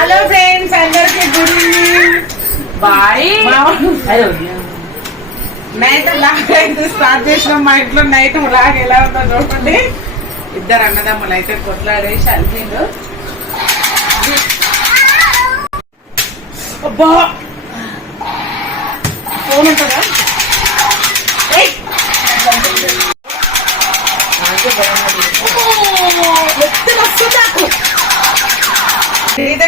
Hello friends అందరికి good evening. Bye. Night log అయితే start చేసినాం మా ఇంట్లో నైట్ లాగ్ ఎలా ఉందో చూడండి. ఇద్దరు అన్నదమ్ములు అయితే కొట్లాడేసి అలిగిండు అబ్బా! ఫోన్ ఉంటుందా? ఏయ్!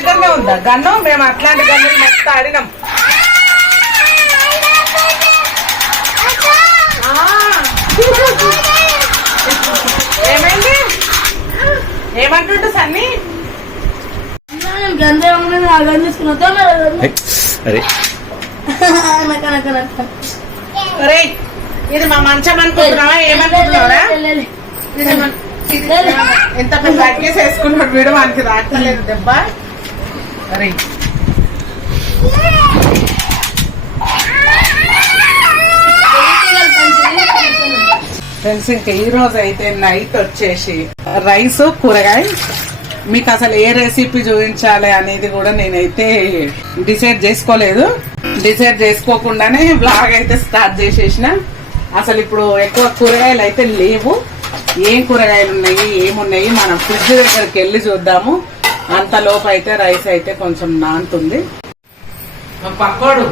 దగ్గరనే ఉందా? గన్ను? మేము అట్లాంటి గన్ను మస్తు ఆడినాం. ఆ. ఏమైంది? ఏమంటుండు సన్నీ? ఇది మా మంచం అనుకుంటున్నావా? ఏమనుకుంటున్నావా ఎంత పెద్ద ప్రాక్టీస్ వేసుకున్నాడు వీడు? మనకి రాట్లేదు దెబ్బ. సరే. ఫ్రెండ్స్ ఇంకా ఈ రోజు అయితే నైట్ వచ్చేసి రైస్ కూరగాయ. మీకు అసలు ఏ రెసిపీ చూపించాలి అనేది కూడా నేనైతే డిసైడ్ చేసుకోలేదు. డిసైడ్ చేసుకోకుండానే బ్లాగ్ అయితే స్టార్ట్ చేసేసిన. అసలు ఇప్పుడు ఎక్కువ కూరగాయలు అయితే లేవు. ఏం కూరగాయలు ఉన్నాయి ఏమున్నాయి మనం ఫ్రిడ్జ్ దగ్గరికి వెళ్ళి చూద్దాము. అంతలోపు అయితే రైస్ అయితే కొంచెం నానుతుంది. మా పక్కోడు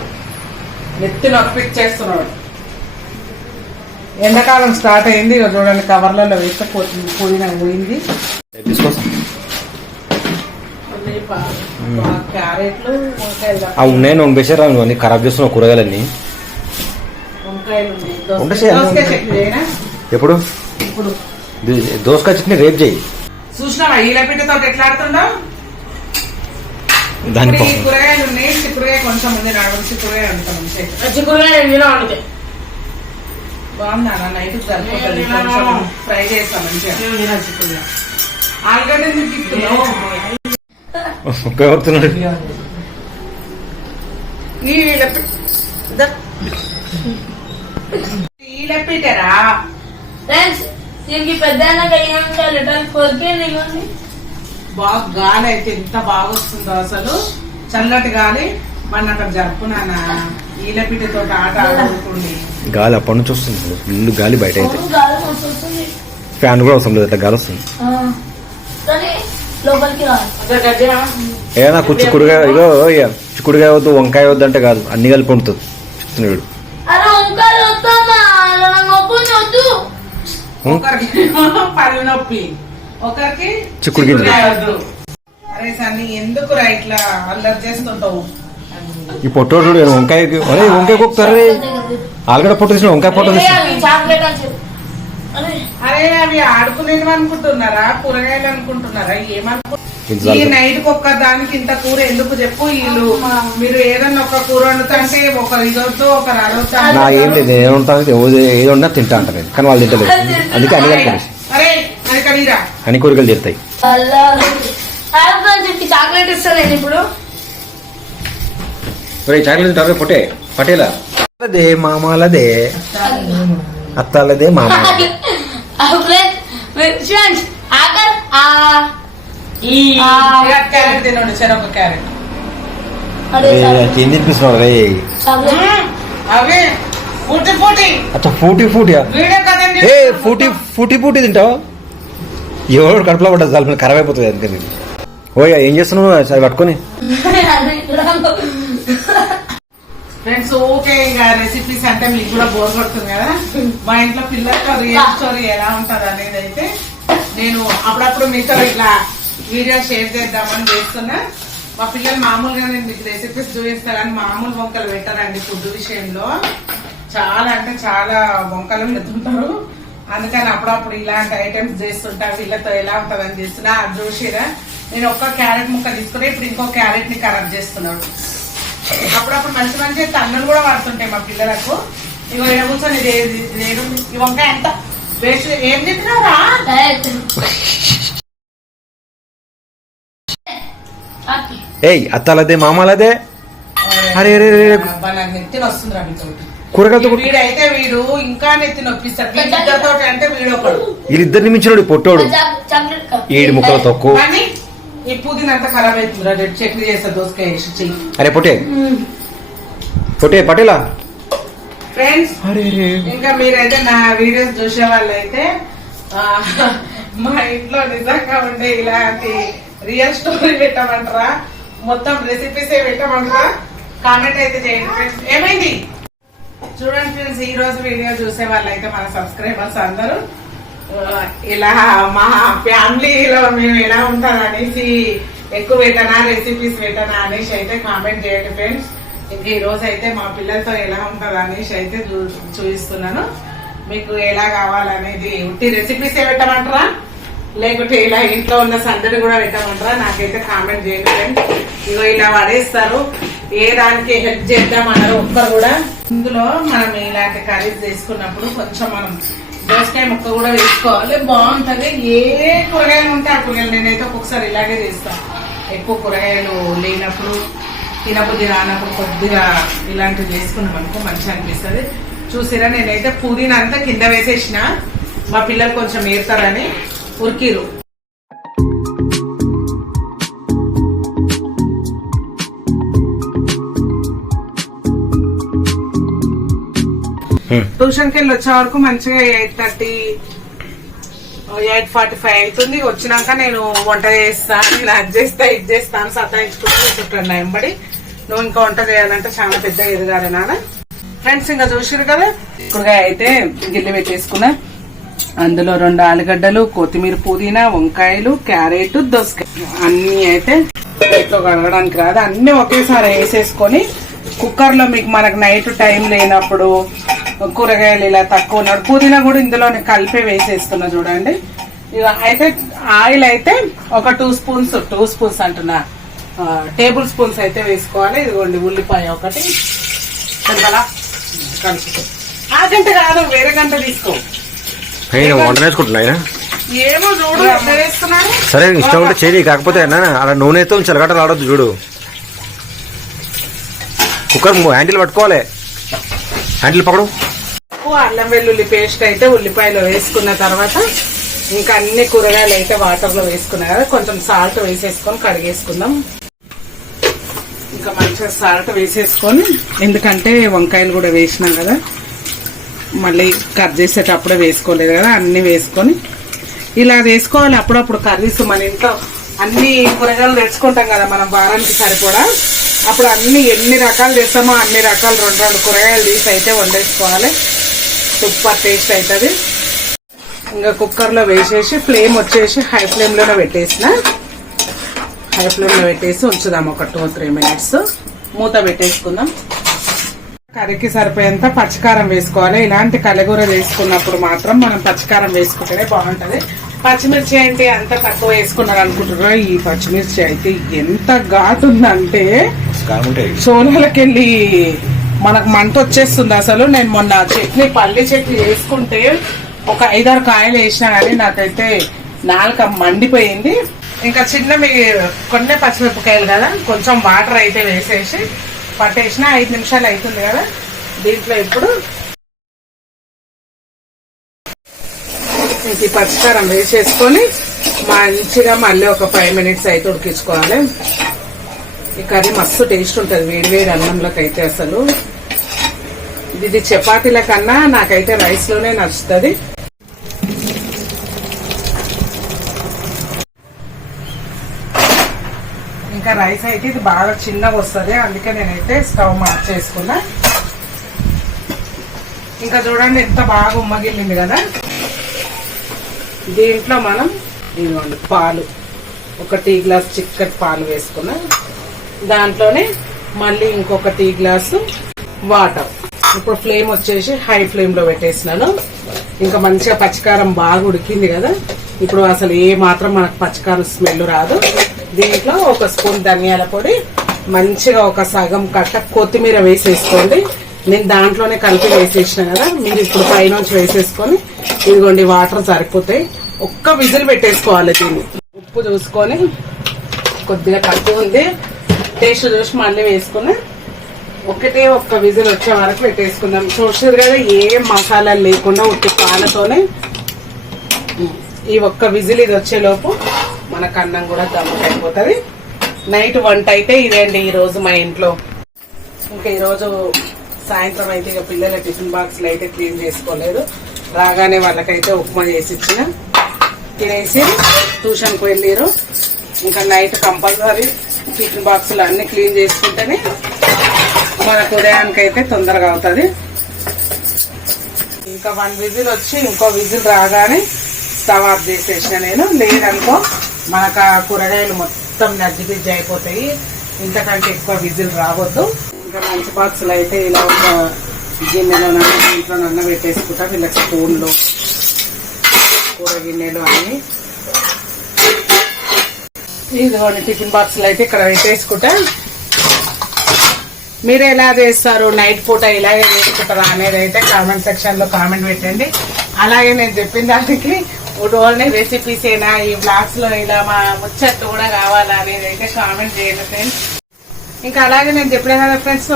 నెత్తి నొప్పిచ్చేస్తున్నాడు ఎండాకాలం స్టార్ట్ అయింది ఇక చూడండి కవర్లలో వేస్తే పోయిన పోయింది. క్యారెట్లు వంకాయలు ఉన్నాయి నువ్వు బెసరా నువ్వు అన్ని ఖరాబ్ చేస్తున్నావు కూరగాయలన్నీ. ఎప్పుడు? ఇప్పుడు. ది- దోసకాయ చట్నీ రేపు చేయి. చూసినావా? ఈలపిట్టతో ఎట్లా ఆడుతుండో దాని కూరగాయలు ఉన్నాయి చిక్కుడుగాయ కొంచెం ఉంది నాడు చిక్కుడుగాయ అంత మంచిగా చిక్కుడుగా నేను తిన వండుతాయి బాగుందా నైట్ సరిపోతుంది. ఫ్రై చేస్తాం మంచిగా. చిక్కుడుగా ఆలుగడ్డ ఈలపిట్టరా ఫ్రెండ్స్ దీనికి పెద్ద కొరికే దిగండి బాగా గాలి అయితే ఎంత బాగా వస్తుందో అసలు. చల్లటి గాలి మన అక్కడ జరుపునాన ఈలపిట్టతో ఆట ఆడుకుంటుంది గాలి అప్పటి నుంచి వస్తుంది. ఇల్లు గాలి బయట అయితే గాలి మస్తు వస్తుంది. ఫ్యాన్ కూడా అవసరం లేదు అట్లా గాలి వస్తుంది. ఏ నాకు చిక్కుడుగా ఇగో చిక్కుడుగా వద్దు వంకాయ వద్దు అంటే కాదు. అన్ని కలిపి ఉంటుంది చెప్తున్నాడు పళ్ళు నొప్పి. ఒకరికి చిక్కుడు గింజలు. అరే సన్ని ఎందుకు రా ఇట్లా అల్లరి చేస్తుంటావు? ఈ పొట్టోడు చూడు వంకాయ అరే వంకాయ కొక్కుతారే ఆలుగడ్డ పొట్టు తీసిన వంకాయ పొట్టు అరే, తీసిన. అవి చాక్లెట్ అని చెప్పు. అరే. అరే అవి ఆడుకునేవి అనుకుంటున్నారా? కూరగాయలు అనుకుంటున్నారా? ఏమనుకుంటున్నారు ఈ. నైట్ ఒక్క దానికి ఇంత కూర ఎందుకు చెప్పు వీళ్ళు? మీరు ఏదన్నా ఒక కూర వండుతుంటే ఒకరు ఇదొద్దు ఒకరు అదొద్దు నా ఏం లేదు నేను ఉంటాను ఏది ఉన్నా తింటా అంట నేను. కానీ వాళ్ళు తింటలేదు. అందుకే కలిపి అరే అది కడిగిరా. అన్ని కోరికలు తీరుతాయి. చాక్లెట్ ఇస్తాను నేను ఇప్పుడు? ఒరేయ్ చాక్లెట్ తింటారు పొట్టే పటేలా? అదే మామాలదే. అత్తాలదే మామ. ఏం తినిపిస్తున్నావు రే? ఫూటి ఫూటి. అచ్చా ఫూటీ ఫూటీయా? వీడియో కదండి ఏ ఫూటీ ఫూటీ ఫూటీ తింటావు? ఎవరు కడుపులో పడ్డా చాలా ఖరాబ్ అయిపోతుంది అందుకని ఓయ్ ఏం చేస్తున్నావు? అది పట్టుకొని. ఫ్రెండ్స్ ఓకే ఇక రెసిపీస్ అంటే మీకు కూడా బోర్ కొడుతుంది కదా? మా ఇంట్లో పిల్లలతో రియల్ స్టోరీ ఎలా ఉంటది అనేది అయితే నేను అప్పుడప్పుడు మీతో ఇట్లా వీడియో షేర్ చేద్దామని చేస్తున్నా. మా పిల్లలు మామూలుగా నేను మీకు రెసిపీస్ చూపిస్తా కానీ మామూలు వంకలు పెట్టారండి ఫుడ్ విషయంలో. చాలా అంటే చాలా వంకలు పెడుతుంటారు. అందుకని అప్పుడప్పుడు ఇలాంటి ఐటమ్స్ చేస్తుంటా వీళ్ళతో ఎలా ఉంటదని చేస్తున్నా. అది చూసిరా నేను ఒక్క క్యారెట్ ముక్క తీసుకుని ఇప్పుడు ఇంకో క్యారెట్ని ఖరాబ్ చేస్తున్నాడు. అప్పుడప్పుడు మంచి మంచి తన్నులు కూడా పడుతుంటాయి మా పిల్లలకు. ఇగో ఈడ కూర్చొని? ఈ వంకాయ ఎంత వేస్ట్ ఏం చెప్పినారా ఏయ్ అత్తాలదే మామాలదే? అరే అరే అరే, వస్తుందిరా మీతో కూరగాయలతో. వీడైతే వీడు ఇంకా నెత్తి నొప్పిస్తాడు అంటే వీడు ఒకడు. వీళ్ళిద్దరిని మించినోడు ఈ పొట్టోడు. ఏడు ముక్కల తక్కువ. కానీ ఈ పుదీనా అంతా ఖరాబ్ అవుతుంది రేపు చట్నీ చేస్తా దోసకాయ వేసి చెయ్యి. అరే పొట్టే. పొట్టే పటేలా. ఫ్రెండ్స్ అరే ఇంకా మీరైతే నా వీడియోస్ చూసే వాళ్ళైతే మా ఇంట్లో నిజంగా ఉండే ఇలాంటి రియల్ స్టోరీ పెట్టమంటారా? మొత్తం రెసిపీస్ పెట్టమంటారా? కామెంట్ అయితే చేయండి. ఫ్రెండ్స్ ఏమైంది? చూడండి ఫ్రెండ్స్ ఈ రోజు వీడియో చూసే వాళ్ళైతే మన సబ్స్క్రైబర్స్ అందరూ ఇలా మా ఫ్యామిలీలో మేము ఎలా ఉంటాం అనేసి ఎక్కువ పెట్టనా రెసిపీస్ పెట్టనా అనేసి అయితే కామెంట్ చేయండి ఫ్రెండ్స్. ఇంకా ఈ రోజు అయితే మా పిల్లలతో ఎలా ఉంటుంది అనేసి అయితే చూ- చూపిస్తున్నాను. మీకు ఎలా కావాలనేది ఉట్టి రెసిపీస్ ఏ పెట్టమంటారా? లేకుంటే ఇలా ఇంట్లో ఉన్న సందడి కూడా పెట్టమంటారా? నాకైతే కామెంట్ చేయండి ఫ్రెండ్స్. ఇగో ఇలా పడేస్తారు. ఏ దానికి హెల్ప్ చేద్దామన్నారు ఒక్కరు కూడా. ఇందులో మనం ఇలాంటి కర్రీస్ చేసుకున్నప్పుడు కొంచెం మనం దోసకాయ ముక్క కూడా వేసుకోవాలి. బాగుంటుంది. ఏ కూరగాయలు ఉంటే ఆ కూరగాయలు నేనైతే ఒక్కొక్కసారి ఇలాగే చేస్తాను ఎక్కువ కూరగాయలు లేనప్పుడు తినబుద్ధి రానప్పుడు కొద్దిగా ఇలాంటివి చేసుకున్నాం అనుకో మంచిగా అనిపిస్తుంది. చూసిరా నేనైతే పుదీనా అంతా కింద వేసేసిన. మా పిల్లలు కొంచెం ఏరుతారని. ఉరికిరు. ట్యూషన్కి వెళ్ళి వచ్చే వరకు మంచిగా eight thirty eight forty five అవుతుంది వచ్చినాక నేను వంట చేస్తా నేను అది చేస్తా ఇది చేస్తా అని సతాయించుకుంటూ కూర్చుంటాను ఎంబడి నువ్వు ఇంకా వంట చేయాలంటే చాలా పెద్ద ఎదుగాలి నాన్న. ఫ్రెండ్స్ ఇంకా చూసారు కదా? కూరగాయ అయితే గిన్నె పెట్టేసుకున్నా. అందులో రెండు ఆలుగడ్డలు కొత్తిమీర పుదీనా వంకాయలు క్యారెట్ దోసకాయ. అన్ని అయితే ప్లేట్లో కడగడానికి రాదు. అన్ని ఒకేసారి వేసేసుకొని కుక్కర్లో మీకు మనకు నైట్ టైం లేనప్పుడు కూరగాయలు ఇలా తక్కువ ఉన్నాడు పుదీనా కూడా ఇందులోనే కలిపి వేసేస్తున్నా చూడండి. ఇక అయితే ఆయిల్ అయితే ఒక టూ స్పూన్స్ టూ స్పూన్స్ అంటున్నా. టేబుల్ స్పూన్స్ అయితే వేసుకోవాలి. ఇదిగోండి ఉల్లిపాయ ఒకటి. కలుపుకో. ఆ గంట కాదు వేరే గంట తీసుకో. వంట నేర్చుకుంటున్నా ఆయన. ఏమో చూడు ఎట్లా వేస్తున్నాడు సరే ఇష్టం ఉంటే చేయి కాకపోతే అలా నూనెతో చిలగటలు ఆడొద్దు చూడు. కుక్కర్ హ్యాండిల్ పట్టుకోవాలి. హ్యాండిల్ పకడు. అల్లం వెల్లుల్లి పేస్ట్ అయితే ఉల్లిపాయలు వేసుకున్న తర్వాత ఇంకా అన్ని కూరగాయలు అయితే వాటర్లో వేసుకున్నా కదా కొంచెం సాల్ట్ వేసేసుకొని కడిగేసుకుందాం. ఇంకా మంచిగా సాల్ట్ వేసేసుకొని ఎందుకంటే వంకాయలు కూడా వేసినాం కదా. మళ్ళీ కట్ చేసేటప్పుడే వేసుకోలేదు కదా అన్నీ వేసుకొని ఇలా వేసుకోవాలి. అప్పుడప్పుడు కర్రీస్ మన ఇంట్లో అన్ని కూరగాయలు తెచ్చుకుంటాం కదా మనం వారానికి సరిపడా. అప్పుడు అన్ని ఎన్ని రకాలు చేస్తామో అన్ని రకాలు రెండు రెండు కూరగాయలు తీసి అయితే వండేసుకోవాలి. సూపర్ టేస్ట్ అవుతుంది ఇంకా కుక్కర్లో వేసేసి ఫ్లేమ్ వచ్చేసి హై ఫ్లేమ్లోనే పెట్టేసిన. హై ఫ్లేమ్లో పెట్టేసి ఉంచుదాం ఒక టూ త్రీ మినిట్స్. మూత పెట్టేసుకుందాం. కర్రీకి సరిపోయేంత పచ్చికారం వేసుకోవాలి. ఇలాంటి కలగూర వేసుకున్నప్పుడు మాత్రం మనం పచ్చికారం వేసుకుంటేనే బాగుంటది. పచ్చిమిర్చి అంటే అంత తక్కువ వేసుకున్నారు అనుకుంటున్నారు? ఈ పచ్చిమిర్చి అయితే ఎంత ఘాటు ఉందంటే సోనాలకెళ్ళి మనకు మంట వచ్చేస్తుంది అసలు. నేను మొన్న చట్నీ పల్లి చట్నీ వేసుకుంటే ఒక ఐదారు కాయలు వేసినా కానీ నాకైతే నాలుక మండిపోయింది. ఇంకా చిన్న మీ కొన్ని పచ్చిమిరపకాయలు కదా కొంచెం వాటర్ అయితే వేసేసి పట్టేసిన ఐదు నిమిషాలు అవుతుంది కదా? దీంట్లో ఇప్పుడు ఇంక ఈ పచ్చికారం వేసేసుకొని మంచిగా మళ్ళీ ఒక ఫైవ్ మినిట్స్ అయితే ఉడికించుకోవాలి. ఈ కర్రీ మస్తు టేస్ట్ ఉంటుంది వేడి వేడి అన్నంలోకి అయితే అసలు. ఇది చపాతీల కన్నా నాకైతే రైస్లోనే నచ్చుతుంది ఇంకా రైస్ అయితే ఇది బాగా చిన్నగా వస్తుంది. అందుకే నేనైతే స్టవ్ మార్చేసుకున్నా ఇంకా చూడండి ఎంత బాగా ఉమ్మగిల్లింది కదా. దీంట్లో మనం ఇదిగోండి పాలు. ఒక టీ గ్లాస్ చిక్కటి పాలు వేసుకున్నా. దాంట్లోనే మళ్ళీ ఇంకొక టీ గ్లాసు వాటర్. ఇప్పుడు ఫ్లేమ్ వచ్చేసి హై ఫ్లేమ్లో పెట్టేసినాను. ఇంకా మంచిగా పచ్చికారం బాగా ఉడికింది కదా. ఇప్పుడు అసలు ఏ మాత్రం మనకు పచ్చికారం స్మెల్ రాదు. దీంట్లో ఒక స్పూన్ ధనియాల పొడి మంచిగా ఒక సగం కట్ట కొత్తిమీర వేసేసుకోండి. నేను దాంట్లోనే కలిపి వేసేసిన కదా మీరు ఇప్పుడు పైనుంచి వేసేసుకొని ఇదిగోండి వాటర్ సరిపోతాయి. ఒక్క విజిల్ పెట్టేసుకోవాలి దీన్ని. ఉప్పు చూసుకొని కొద్దిగా తక్కువ ఉంది. టేస్ట్ చూసి మళ్ళీ వేసుకున్నా ఒకటే ఒక్క విజిల్ వచ్చే వరకు పెట్టేసుకుందాం. చూసారు కదా ఏం మసాలా లేకుండా ఉత్తి పాలతోనే. ఈ ఒక్క విజిల్ ఇది వచ్చేలోపు మనకు అన్నం కూడా దమ్ముకు అయిపోతుంది. నైట్ వంట అయితే ఇదే అండి ఈరోజు మా ఇంట్లో. ఇంకా ఈరోజు సాయంత్రం అయితే ఇక పిల్లల టిఫిన్ బాక్స్లు అయితే క్లీన్ చేసుకోలేదు. రాగానే వాళ్ళకైతే ఉప్మా చేసి ఇచ్చిన. తినేసి ట్యూషన్కి వెళ్ళారు. ఇంకా నైట్ కంపల్సరీ టిఫిన్ బాక్సులు అన్ని క్లీన్ చేసుకుంటేనే మనకు ఉదయానికైతే తొందరగా అవుతుంది. ఇంకా వన్ విజిల్ వచ్చి ఇంకో విజిల్ రాగానే స్టవ్ ఆఫ్ చేసేసిన నేను. లేదనుకో మనకు ఆ కూరగాయలు మొత్తం నజ్జి అయిపోతాయి. ఇంతకంటే ఎక్కువ విజిల్ రావద్దు. ఇంకా లంచ్ బాక్సులు అయితే ఇలా ఒక గిన్నెలో ఇంట్లో నన్న పెట్టేసుకుంటా వీళ్ళకి స్పూన్లు కూర గిన్నెలు అన్ని. ఇదిగోండి టిఫిన్ బాక్సులు అయితే ఇక్కడ పెట్టేసుకుంటా. మీరు ఎలా చేస్తారు నైట్ పూట ఇలాగే చేసుకుంటారా అనేది అయితే కామెంట్ సెక్షన్లో కామెంట్ పెట్టండి. అలాగే నేను చెప్పిన దానికి ఓన్లీ రెసిపీస్ అయినా ఈ బ్లాగ్స్లో ఇలా మా ముచ్చట్లు కూడా కావాలా అనేది అయితే కామెంట్ చేయండి ఫ్రెండ్స్ ఇంకా అలాగే నేను చెప్పిన కదా ఫ్రెండ్స్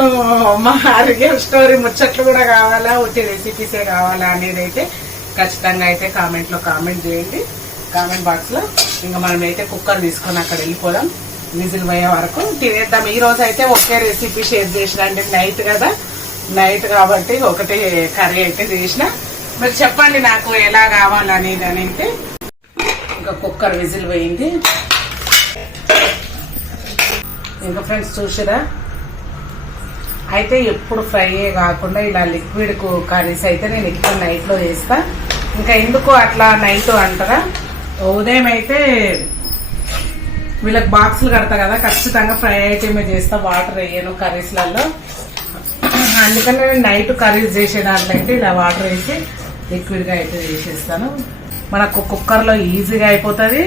మా ఆరోగ్య స్టోరీ ముచ్చట్లు కూడా కావాలా వచ్చే రెసిపీసే కావాలా అనేది అయితే ఖచ్చితంగా అయితే కామెంట్లో కామెంట్ చేయండి. కామెంట్ బాక్స్లో ఇంకా మనం అయితే కుక్కర్ తీసుకొని అక్కడ వెళ్ళిపోదాం. విజిల్ పోయే వరకు తినేద్దాం. ఈ రోజు అయితే ఒకే రెసిపీ షేర్ చేసిన అంటే నైట్ కదా. నైట్ కాబట్టి ఒకటి కర్రీ అయితే చేసిన. మీరు చెప్పండి నాకు ఎలా కావాలనేది అని అంటే ఇంకా కుక్కర్ విజిల్ పోయింది. ఇంకా ఫ్రెండ్స్ చూసిరా? అయితే ఎప్పుడు ఫ్రై కాకుండా ఇలా లిక్విడ్ కర్రీస్ అయితే నేను ఎక్కువ నైట్లో చేస్తా. ఇంకా ఎందుకు అట్లా నైట్ అంటారా? ఉదయం అయితే వీళ్ళకి బాక్సులు కడతా కదా ఖచ్చితంగా ఫ్రై ఐటమే చేస్తా వాటర్ వేయను కర్రీస్లలో. అందుకని నేను నైట్ కర్రీస్ చేసే దాంట్లో అయితే ఇలా వాటర్ వేసి లిక్విడ్గా అయితే చేసేస్తాను మనకు కుక్కర్లో ఈజీగా అయిపోతుంది.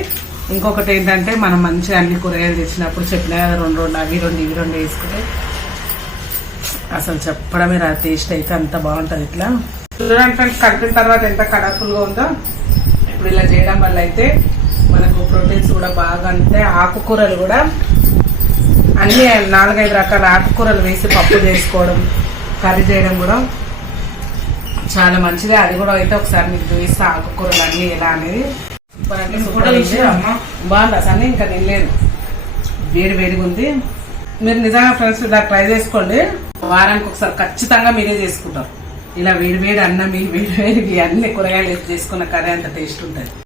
ఇంకొకటి ఏంటంటే మనం మంచిగా అన్ని కూరగాయలు తెచ్చినప్పుడు చెప్పిన కదా రెండు రెండు అవి రెండు ఇవి రెండు వేసుకుంటే. అసలు చెప్పడమే రా టేస్ట్ అయితే అంత బాగుంటుంది ఇట్లా. చూడండి ఫ్రెండ్స్ కలిపిన తర్వాత ఎంత కలర్ఫుల్గా ఉందో. ఇప్పుడు ఇలా చేయడం వల్ల అయితే మనకు ప్రోటీన్స్ కూడా బాగా అంటే ఆకుకూరలు కూడా అన్ని నాలుగైదు రకాల ఆకుకూరలు వేసి పప్పు చేసుకోవడం కర్రీ చేయడం కూడా చాలా మంచిది. అది కూడా అయితే ఒకసారి మీకు చూపిస్తా. ఆకుకూరలు అన్ని ఎలా అనేది. చూసావా అమ్మ? బాగుంది అసలు ఇంకా తినలేదు. వేడి వేడిగా ఉంది. మీరు నిజంగా ఫ్రెండ్స్ ఇలా ట్రై చేసుకోండి. వారానికి ఒకసారి ఖచ్చితంగా మీరే చేసుకుంటారు. ఇలా వేడి వేడి అన్నం వేడి వేడికి అన్ని కూరగాయలు చేసుకున్న కర్రీ అంత టేస్ట్ ఉంటుంది.